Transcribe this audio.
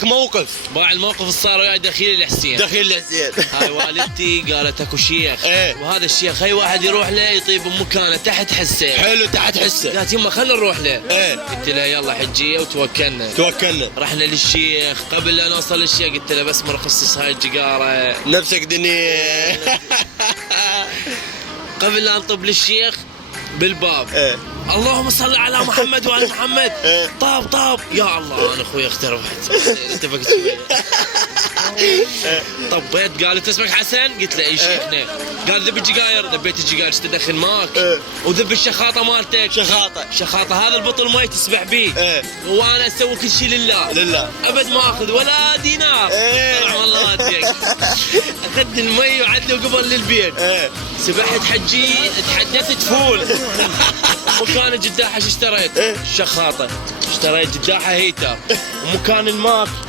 لك موقف. باع الموقف اللي صار وياي دخيل الحسين. دخيل الحسين. هاي والدتي قالت اكو شيخ، إيه. وهذا الشيخ اي واحد يروح له يطيب بمكانه تحت حسه. حلو تحت حسه. قالت يما خلينا نروح له. إيه. قلت لها يلا حجيه وتوكلنا. توكلنا. رحنا للشيخ، قبل لا نوصل للشيخ قلت له بس مرخصص هاي الجقاره. نفسك دنيا. قبل لا نطب للشيخ بالباب. إيه. اللهم صل على محمد وعلى محمد. إيه. طاب يا الله انا اخوي اختربت. اتفقت شويه. طبيت قال اسمك حسن؟ قلت له اي شيخنا. قال ذب الجقاير. ذبيت الجقاير ايش تدخل معك؟ وذب الشخاطه مالتك. شخاطه هذا البطل مي تسبح بيه. وانا اسوي كل شيء لله ابد ما اخذ ولا دينار. طلع والله اديك. اخذت المي وعدله قبل للبيت. سبحت حجي تحدثت فول. ومكان الجداحه شو اشتريت؟ شخاطه. اشتريت جداحه هيتر. ومكان الماك